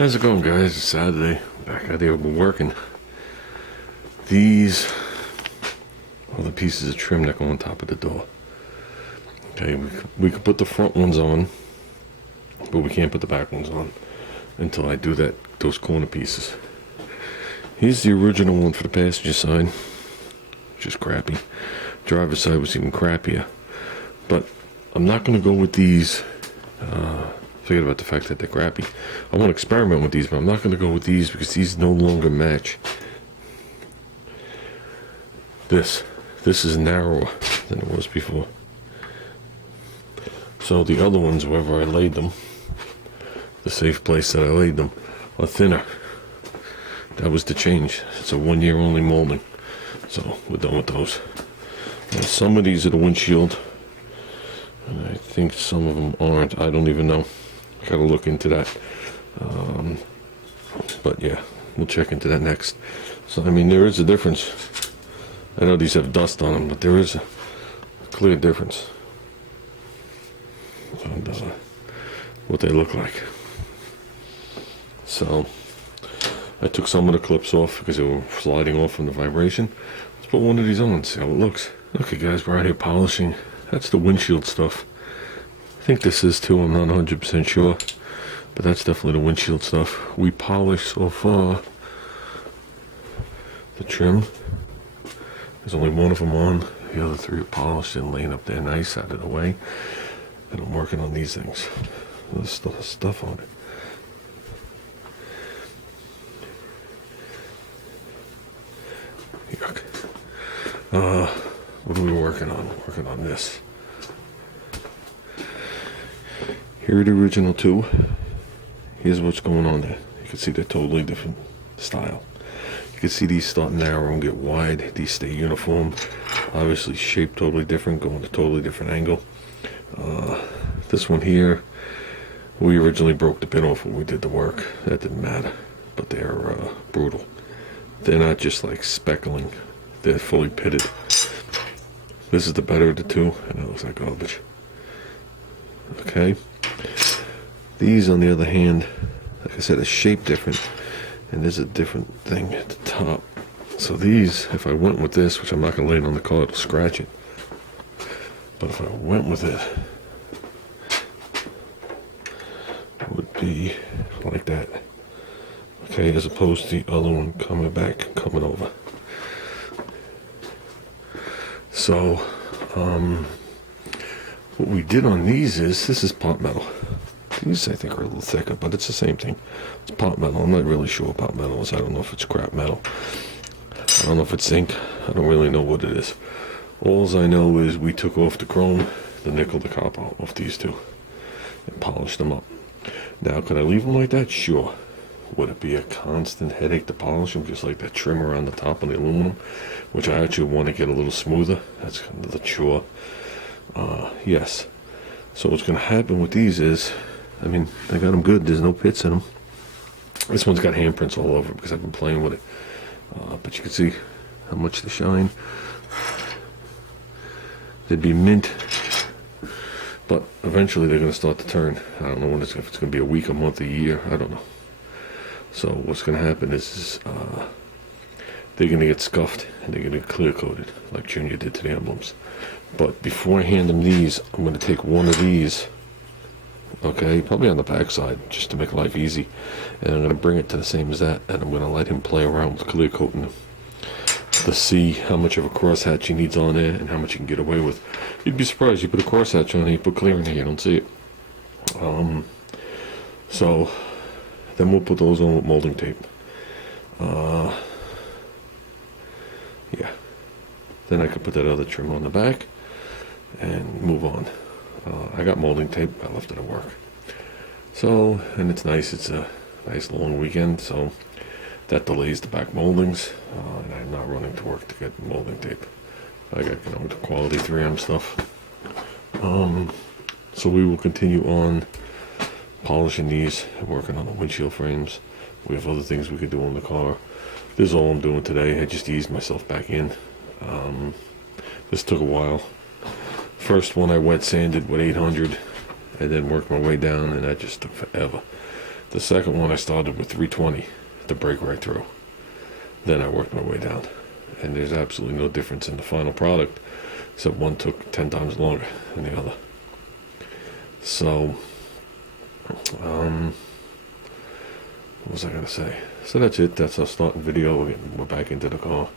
How's it going, guys? It's Saturday. Back out there, we're working. These are the pieces of trim that go on top of the door. Okay, we could put the front ones on, but we can't put the back ones on until I do those corner pieces. Here's the original one for the passenger side, which is crappy. Driver's side was even crappier. But I'm not going to go with these. Forget about the fact that they're crappy. I want to experiment with these, but I'm not going to go with these because these no longer match. This is narrower than it was before. So the other ones, wherever I laid them, the safe place that I laid them, are thinner. That was the change. It's a 1 year only molding. So we're done with those. Now, some of these are the windshield. And I think some of them aren't. I don't even know. Gotta look into that. But yeah, we'll check into that next. So, I mean, there is a difference. I know these have dust on them, but there is a clear difference on what they look like. So, I took some of the clips off because they were sliding off from the vibration. Let's put one of these on and see how it looks. Okay, guys, we're out here polishing. That's the windshield stuff. I think this is too, I'm not 100% sure, but that's definitely the windshield stuff. We polished so far the trim. There's only one of them on. The other three are polished and laying up there nice out of the way. And I'm working on these things. There's still stuff on it. Yuck. What are we working on? Working on this. Here are the original two. Here's what's going on there. You can see they're totally different style. You can see these start narrow and get wide. These stay uniform. Obviously shape totally different, going to a totally different angle. This one here, we originally broke the pin off when we did the work. That didn't matter, but they're brutal. They're not just like speckling. They're fully pitted. This is the better of the two, and it looks like garbage. Okay. These, on the other hand, like I said, are shaped different, and there's a different thing at the top. So these, if I went with this, which I'm not going to lay it on the car, it'll scratch it. But if I went with it, it would be like that. Okay, as opposed to the other one coming back and coming over. So, what we did on these is, this is pot metal. These I think are a little thicker, but it's the same thing. It's pot metal. I'm not really sure what pot metal is. I don't know if it's scrap metal. I don't know if it's zinc. I don't really know what it is. All I know is we took off the chrome, the nickel, the copper off these two and polished them up. Now, could I leave them like that? Sure. Would it be a constant headache to polish them, just like that trim around the top on the aluminum, which I actually want to get a little smoother? That's kind of the chore. Yes. So what's going to happen with these is, I mean, I got them good. There's no pits in them. This one's got handprints all over because I've been playing with it. But you can see how much they shine. They'd be mint, but eventually they're going to start to turn. I don't know when if it's going to be a week, a month, a year. I don't know. So what's going to happen is they're going to get scuffed and they're going to get clear coated like Junior did to the emblems. But before I hand them these, I'm going to take one of these, okay, probably on the back side, just to make life easy, and I'm going to bring it to the same as that, and I'm going to let him play around with clear coating them to see how much of a crosshatch he needs on there and how much he can get away with. You'd be surprised, you put a crosshatch on here, you put clear in here, you don't see it. So then we'll put those on with molding tape. Yeah. Then I could put that other trim on the back and move on. I got molding tape. I left it at work. So, and it's nice. It's a nice long weekend, so that delays the back moldings. And I'm not running to work to get molding tape. I got, the quality 3M stuff. So we will continue on polishing these and working on the windshield frames. We have other things we could do on the car. This is all I'm doing today. I just eased myself back in. This took a while. First one I wet sanded with 800 and then worked my way down, and that just took forever. The second one I started with 320 to break right through. Then I worked my way down. And there's absolutely no difference in the final product, except one took 10 times longer than the other. So, what was I going to say? So that's it. That's our starting video. We're back into the car.